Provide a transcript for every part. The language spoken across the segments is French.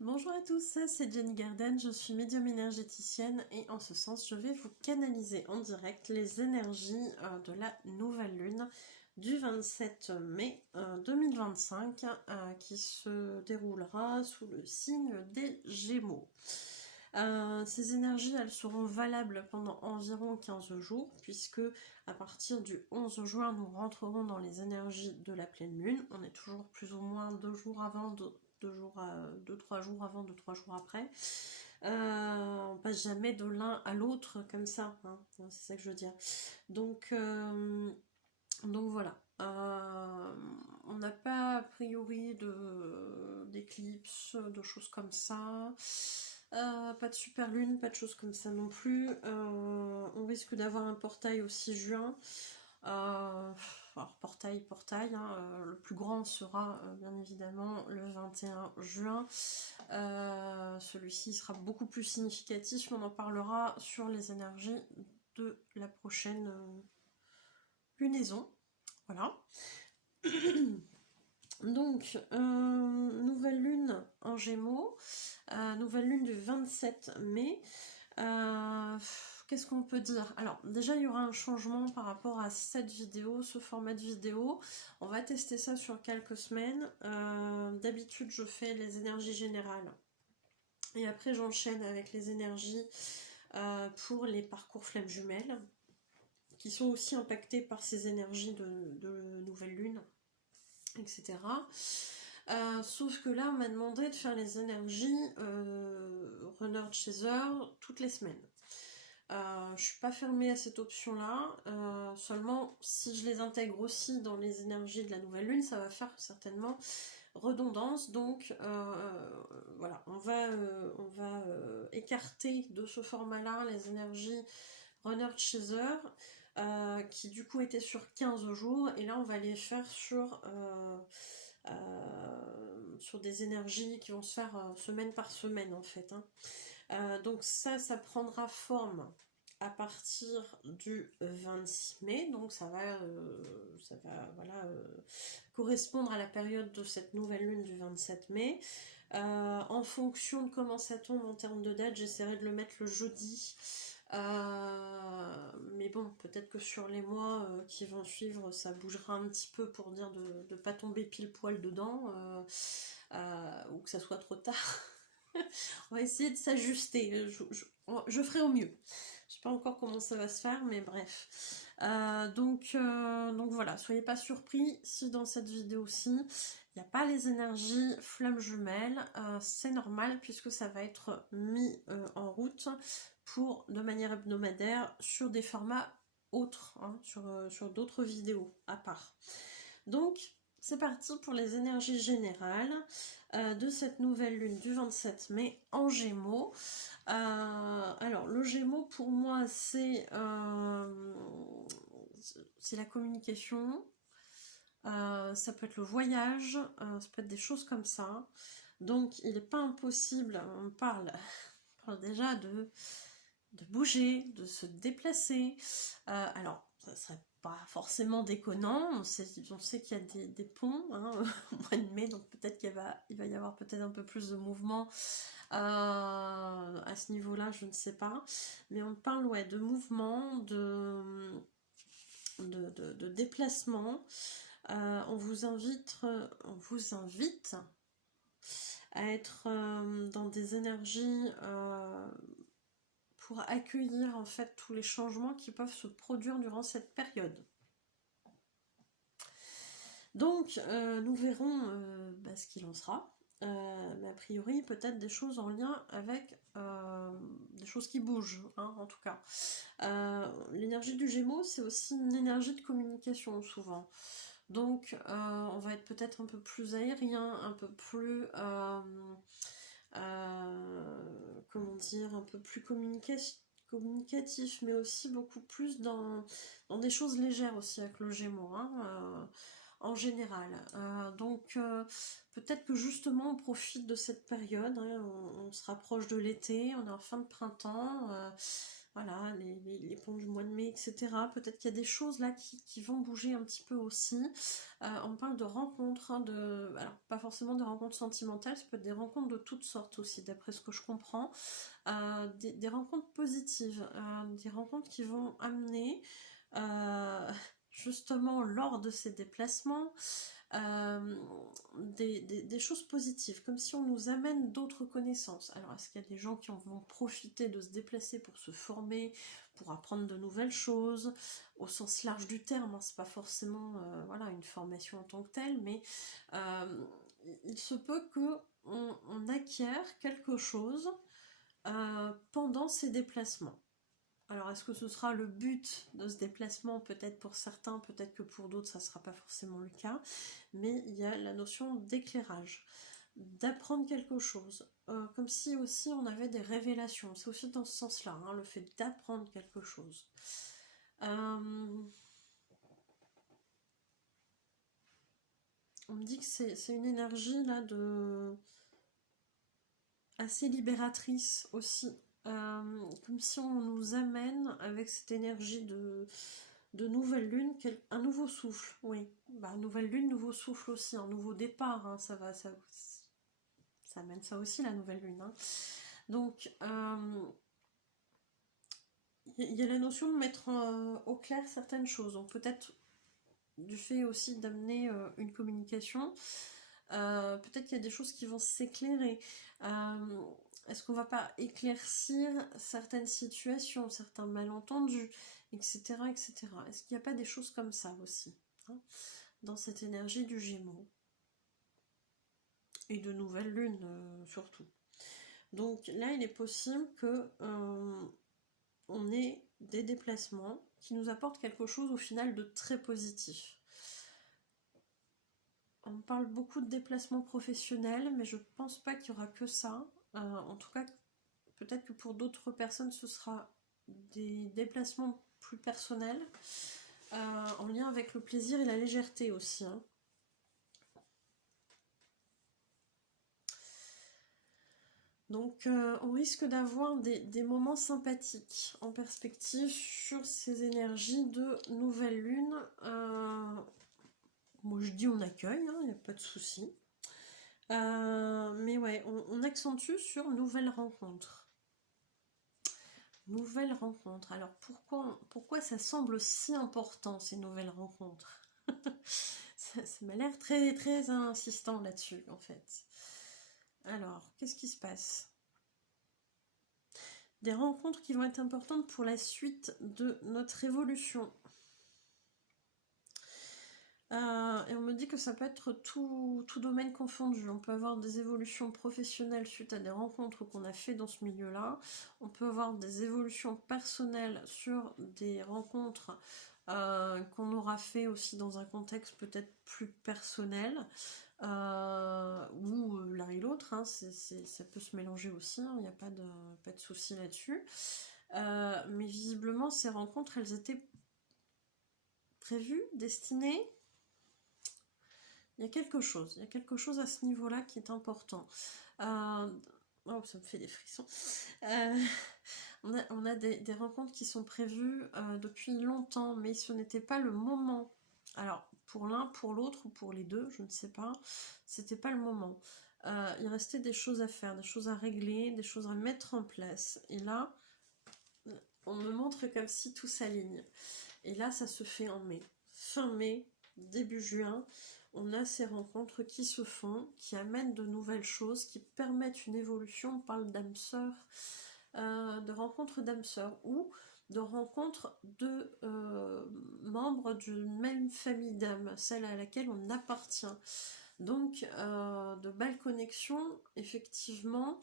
Bonjour à tous, c'est Jenny Garden, je suis médium énergéticienne et en ce sens je vais vous canaliser en direct les énergies de la nouvelle lune du 27 mai 2025 qui se déroulera sous le signe des Gémeaux. Ces énergies elles seront valables pendant environ 15 jours puisque à partir du 11 juin nous rentrerons dans les énergies de la pleine lune. On est toujours plus ou moins 2 jours avant, 2-3 jours avant, 2-3 jours après. On passe jamais de l'un à l'autre comme ça, hein, c'est ça que je veux dire. Donc voilà. On n'a pas a priori d'éclipse, de choses comme ça. Pas de super lune, pas de choses comme ça non plus. On risque d'avoir un portail au 6 juin. Alors portail, hein, le plus grand sera bien évidemment le 21 juin. Celui-ci sera beaucoup plus significatif, mais on en parlera sur les énergies de la prochaine lunaison. Voilà. Donc, nouvelle lune en Gémeaux, nouvelle lune du 27 mai. Qu'est-ce qu'on peut dire? Alors, déjà, il y aura un changement par rapport à cette vidéo, ce format de vidéo. On va tester ça sur quelques semaines. D'habitude, je fais les énergies générales. Et après, j'enchaîne avec les énergies pour les parcours flammes jumelles, qui sont aussi impactés par ces énergies de nouvelle lune, etc. Sauf que là, on m'a demandé de faire les énergies runner chaser toutes les semaines. Je suis pas fermée à cette option-là, seulement si je les intègre aussi dans les énergies de la nouvelle lune, ça va faire certainement redondance. Donc voilà, on va écarter de ce format-là les énergies runner chaser. Qui du coup était sur 15 jours, et là on va les faire sur des énergies qui vont se faire semaine par semaine en fait, hein. Donc ça prendra forme à partir du 26 mai, donc ça va voilà, correspondre à la période de cette nouvelle lune du 27 mai. En fonction de comment ça tombe en termes de date, j'essaierai de le mettre le jeudi. Mais bon, peut-être que sur les mois qui vont suivre, ça bougera un petit peu pour dire de ne pas tomber pile poil dedans, ou que ça soit trop tard. On va essayer de s'ajuster, je ferai au mieux. Je sais pas encore comment ça va se faire, mais bref. Donc voilà, soyez pas surpris si dans cette vidéo-ci, il n'y a pas les énergies flammes jumelles. C'est normal puisque ça va être mis en route de manière hebdomadaire sur des formats autres, hein, sur d'autres vidéos à part. Donc c'est parti pour les énergies générales de cette nouvelle lune du 27 mai en Gémeaux. Alors le Gémeaux pour moi c'est la communication, ça peut être le voyage, ça peut être des choses comme ça. Donc il n'est pas impossible, on parle déjà de bouger, de se déplacer. Alors ça serait pas forcément déconnant, on sait qu'il y a des ponts, hein, au mois de mai, donc peut-être qu'il va y avoir peut-être un peu plus de mouvement à ce niveau-là, je ne sais pas, mais on parle de mouvement, de déplacement. On vous invite à être dans des énergies pour accueillir en fait tous les changements qui peuvent se produire durant cette période. Donc nous verrons ce qu'il en sera, mais a priori peut-être des choses en lien avec des choses qui bougent, hein, en tout cas. L'énergie du Gémeaux, c'est aussi une énergie de communication souvent. Donc on va être peut-être un peu plus aérien, un peu plus comment dire, un peu plus communicatif, mais aussi beaucoup plus dans des choses légères aussi avec le Gémeaux, hein, en général. Donc peut-être que justement on profite de cette période, hein, on se rapproche de l'été, on est en fin de printemps, voilà, les ponts du mois de mai, etc. Peut-être qu'il y a des choses là qui vont bouger un petit peu aussi. On parle de rencontres, hein, alors pas forcément de rencontres sentimentales, ça peut être des rencontres de toutes sortes aussi, d'après ce que je comprends. Des rencontres positives, des rencontres qui vont amener justement lors de ces déplacements des choses positives, comme si on nous amène d'autres connaissances. Alors, est-ce qu'il y a des gens qui en vont profiter de se déplacer pour se former, pour apprendre de nouvelles choses, au sens large du terme, hein, c'est pas forcément voilà, une formation en tant que telle, mais il se peut que on acquiert quelque chose pendant ces déplacements. Alors, est-ce que ce sera le but de ce déplacement? Peut-être pour certains, peut-être que pour d'autres, ça ne sera pas forcément le cas. Mais il y a la notion d'éclairage, d'apprendre quelque chose. Comme si aussi on avait des révélations. C'est aussi dans ce sens-là, hein, le fait d'apprendre quelque chose. On me dit que c'est une énergie là assez libératrice aussi. Comme si on nous amène avec cette énergie de nouvelle lune, un nouveau souffle, oui. Bah, nouvelle lune, nouveau souffle aussi, un nouveau départ, hein, ça amène ça aussi la nouvelle lune. Hein. Donc, il y a la notion de mettre au clair certaines choses. Donc peut-être du fait aussi d'amener une communication, peut-être qu'il y a des choses qui vont s'éclairer. Est-ce qu'on va pas éclaircir certaines situations, certains malentendus, etc. etc. Est-ce qu'il n'y a pas des choses comme ça aussi, hein, dans cette énergie du Gémeaux et de nouvelle lune surtout. Donc là, il est possible que on ait des déplacements qui nous apportent quelque chose au final de très positif. On parle beaucoup de déplacements professionnels, mais je pense pas qu'il y aura que ça. En tout cas, peut-être que pour d'autres personnes, ce sera des déplacements plus personnels, en lien avec le plaisir et la légèreté aussi. Hein. Donc on risque d'avoir des moments sympathiques en perspective sur ces énergies de nouvelle lune. Moi je dis on accueille, il n'y a pas de souci. Mais ouais, on accentue sur nouvelles rencontres. Nouvelles rencontres. Alors pourquoi ça semble si important ces nouvelles rencontres? ça m'a l'air très très insistant là-dessus en fait. Alors, qu'est-ce qui se passe? Des rencontres qui vont être importantes pour la suite de notre évolution. Et on me dit que ça peut être tout domaine confondu. On peut avoir des évolutions professionnelles suite à des rencontres qu'on a fait dans ce milieu-là. On peut avoir des évolutions personnelles sur des rencontres qu'on aura fait aussi dans un contexte peut-être plus personnel. Ou l'un et l'autre, hein, ça peut se mélanger aussi, il n'y a pas de souci là-dessus. Mais visiblement, ces rencontres, elles étaient prévues, destinées. Il y a quelque chose à ce niveau-là qui est important. Oh, ça me fait des frissons. On a des rencontres qui sont prévues depuis longtemps, mais ce n'était pas le moment. Alors, pour l'un, pour l'autre, ou pour les deux, je ne sais pas, c'était pas le moment. Il restait des choses à faire, des choses à régler, des choses à mettre en place. Et là, on me montre comme si tout s'aligne. Et là, ça se fait en mai. Fin mai, début juin, on a ces rencontres qui se font, qui amènent de nouvelles choses, qui permettent une évolution. On parle d'âmes sœurs, de rencontres d'âmes sœurs ou de rencontres de membres d'une même famille d'âmes, celle à laquelle on appartient. Donc, de belles connexions, effectivement,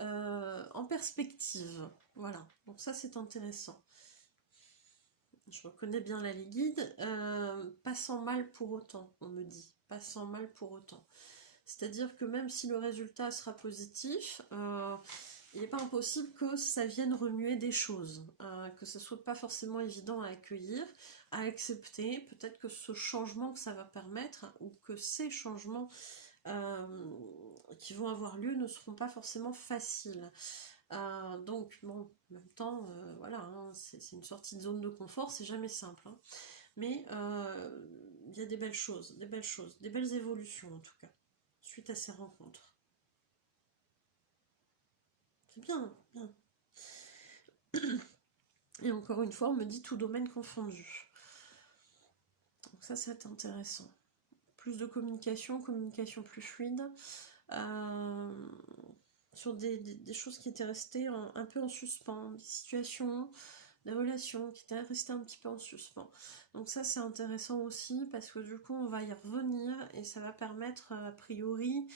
en perspective. Voilà, donc ça c'est intéressant. Je reconnais bien la guide, pas sans mal pour autant, on me dit, pas sans mal pour autant. C'est-à-dire que même si le résultat sera positif, il n'est pas impossible que ça vienne remuer des choses, que ce soit pas forcément évident à accueillir, à accepter. Peut-être que ce changement que ça va permettre, ou que ces changements qui vont avoir lieu ne seront pas forcément faciles. Donc, bon, en même temps, voilà, hein, c'est une sortie de zone de confort, c'est jamais simple. Hein. Mais il y a des belles choses, des belles évolutions en tout cas, suite à ces rencontres. C'est bien, bien. Et encore une fois, on me dit tout domaine confondu. Donc ça, c'est intéressant. Plus de communication plus fluide. Sur des choses qui étaient restées un peu en suspens, des situations, des relations qui étaient restées un petit peu en suspens. Donc ça, c'est intéressant aussi parce que du coup, on va y revenir et ça va permettre, a priori,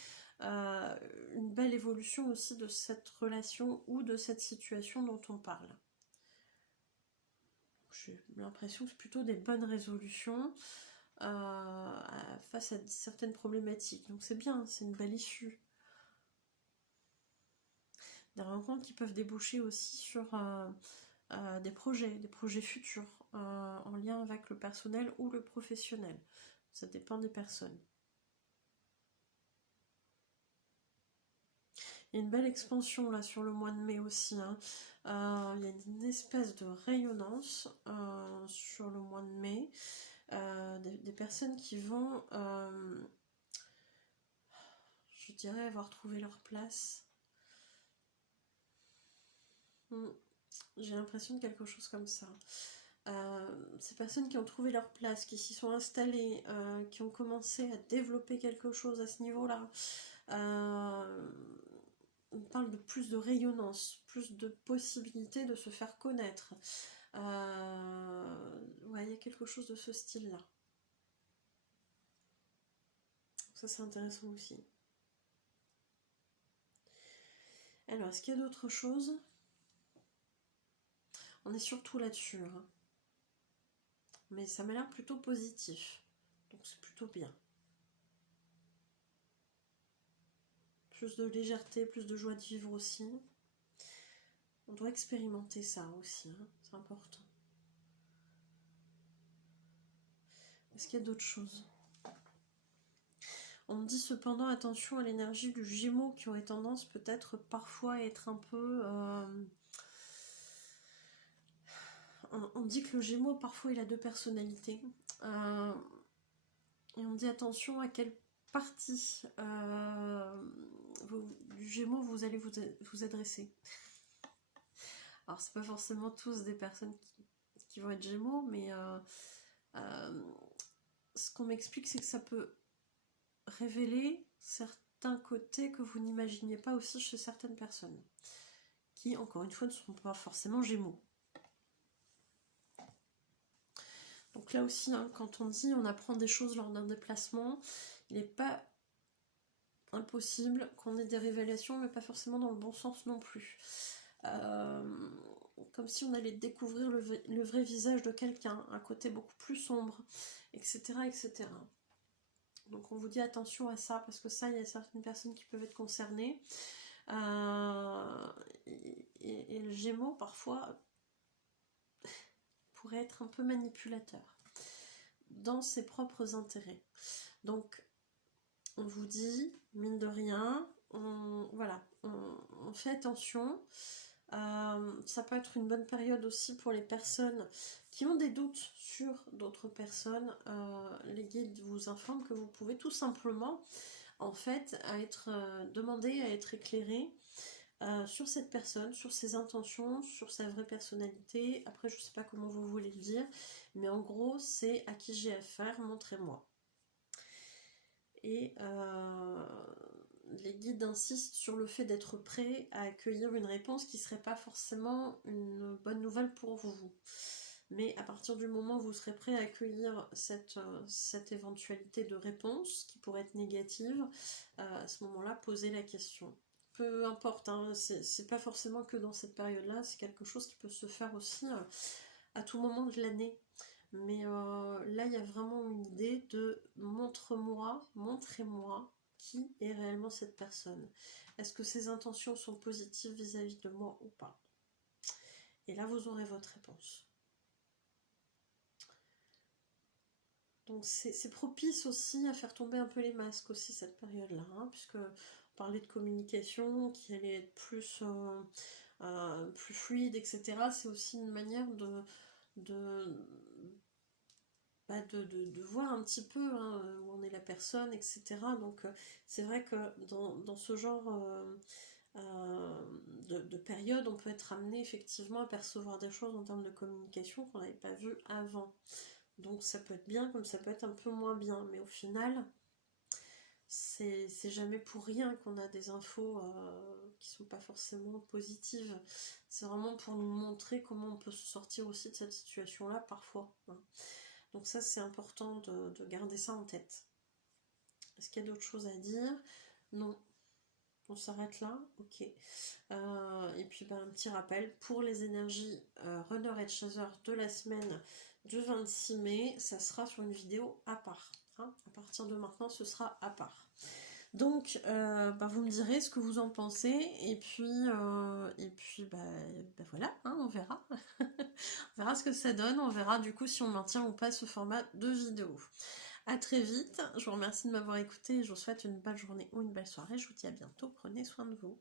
une belle évolution aussi de cette relation ou de cette situation dont on parle. J'ai l'impression que c'est plutôt des bonnes résolutions face à certaines problématiques. Donc c'est bien, c'est une belle issue. Des rencontres qui peuvent déboucher aussi sur des projets futurs en lien avec le personnel ou le professionnel. Ça dépend des personnes. Il y a une belle expansion là sur le mois de mai aussi. Hein. Il y a une espèce de rayonnance sur le mois de mai. Des personnes qui vont, je dirais, avoir trouvé leur place. J'ai l'impression de quelque chose comme ça. Ces personnes qui ont trouvé leur place, qui s'y sont installées, qui ont commencé à développer quelque chose à ce niveau-là, on parle de plus de rayonnance, plus de possibilités de se faire connaître. Ouais, il y a quelque chose de ce style-là. Ça, c'est intéressant aussi. Alors, est-ce qu'il y a d'autres choses? On est surtout là-dessus. Hein. Mais ça m'a l'air plutôt positif. Donc, c'est plutôt bien. Plus de légèreté, plus de joie de vivre aussi. On doit expérimenter ça aussi, hein. C'est important. Est-ce qu'il y a d'autres choses? On me dit cependant attention à l'énergie du Gémeaux qui aurait tendance peut-être parfois à être un peu... On dit que le Gémeaux parfois il a deux personnalités. Et on me dit attention à quelle partie du Gémeaux vous allez vous adresser. Alors c'est pas forcément tous des personnes qui vont être Gémeaux, mais ce qu'on m'explique c'est que ça peut révéler certains côtés que vous n'imaginiez pas aussi chez certaines personnes, qui encore une fois ne sont pas forcément Gémeaux. Donc là aussi, hein, quand on dit on apprend des choses lors d'un déplacement, il n'est pas impossible qu'on ait des révélations, mais pas forcément dans le bon sens non plus. Comme si on allait découvrir le vrai visage de quelqu'un, un côté beaucoup plus sombre, etc., etc. Donc on vous dit attention à ça, parce que ça, il y a certaines personnes qui peuvent être concernées. Et le Gémeaux, parfois, pourrait être un peu manipulateur dans ses propres intérêts. Donc, on vous dit, mine de rien, on fait attention. Ça peut être une bonne période aussi pour les personnes qui ont des doutes sur d'autres personnes. Les guides vous informent que vous pouvez tout simplement en fait demander à être éclairé sur cette personne, sur ses intentions, sur sa vraie personnalité. Après je sais pas comment vous voulez le dire, mais en gros c'est à qui j'ai affaire, montrez-moi. Et les guides insistent sur le fait d'être prêt à accueillir une réponse qui ne serait pas forcément une bonne nouvelle pour vous. Mais à partir du moment où vous serez prêt à accueillir cette éventualité de réponse, qui pourrait être négative, à ce moment-là, posez la question. Peu importe, hein, c'est pas forcément que dans cette période-là, c'est quelque chose qui peut se faire aussi à tout moment de l'année. Mais là, il y a vraiment une idée de montrez-moi qui est réellement cette personne. Est-ce que ses intentions sont positives vis-à-vis de moi ou pas? Et là, vous aurez votre réponse. Donc c'est propice aussi à faire tomber un peu les masques aussi cette période-là, hein, puisque on parlait de communication qui allait être plus plus fluide, etc. C'est aussi une manière de, de voir un petit peu hein, où en est la personne, etc. Donc c'est vrai que dans ce genre de période, on peut être amené effectivement à percevoir des choses en termes de communication qu'on n'avait pas vues avant. Donc ça peut être bien comme ça peut être un peu moins bien, mais au final, c'est jamais pour rien qu'on a des infos qui sont pas forcément positives. C'est vraiment pour nous montrer comment on peut se sortir aussi de cette situation-là parfois. Hein. Donc ça, c'est important de garder ça en tête. Est-ce qu'il y a d'autres choses à dire? Non. On s'arrête là? Ok. Et puis un petit rappel, pour les énergies runner et chaser de la semaine du 26 mai, ça sera sur une vidéo à part. Hein. À partir de maintenant, ce sera à part. Donc, vous me direz ce que vous en pensez, et puis voilà, hein, on verra. On verra ce que ça donne, on verra du coup si on maintient ou pas ce format de vidéo. À très vite, je vous remercie de m'avoir écouté, et je vous souhaite une belle journée ou une belle soirée, je vous dis à bientôt, prenez soin de vous.